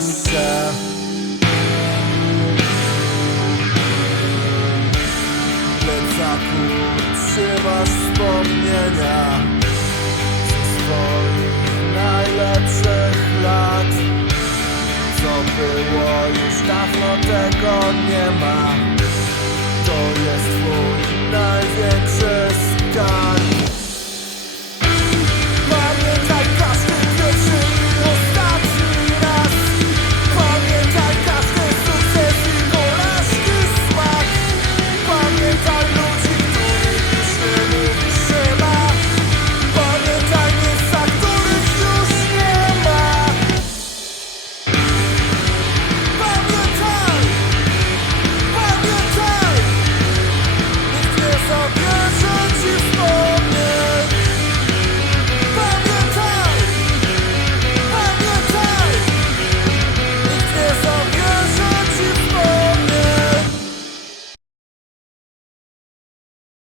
się plecaku trzymasz wspomnienia swoich najlepszych lat. Co było już dawno tego nie ma. To jest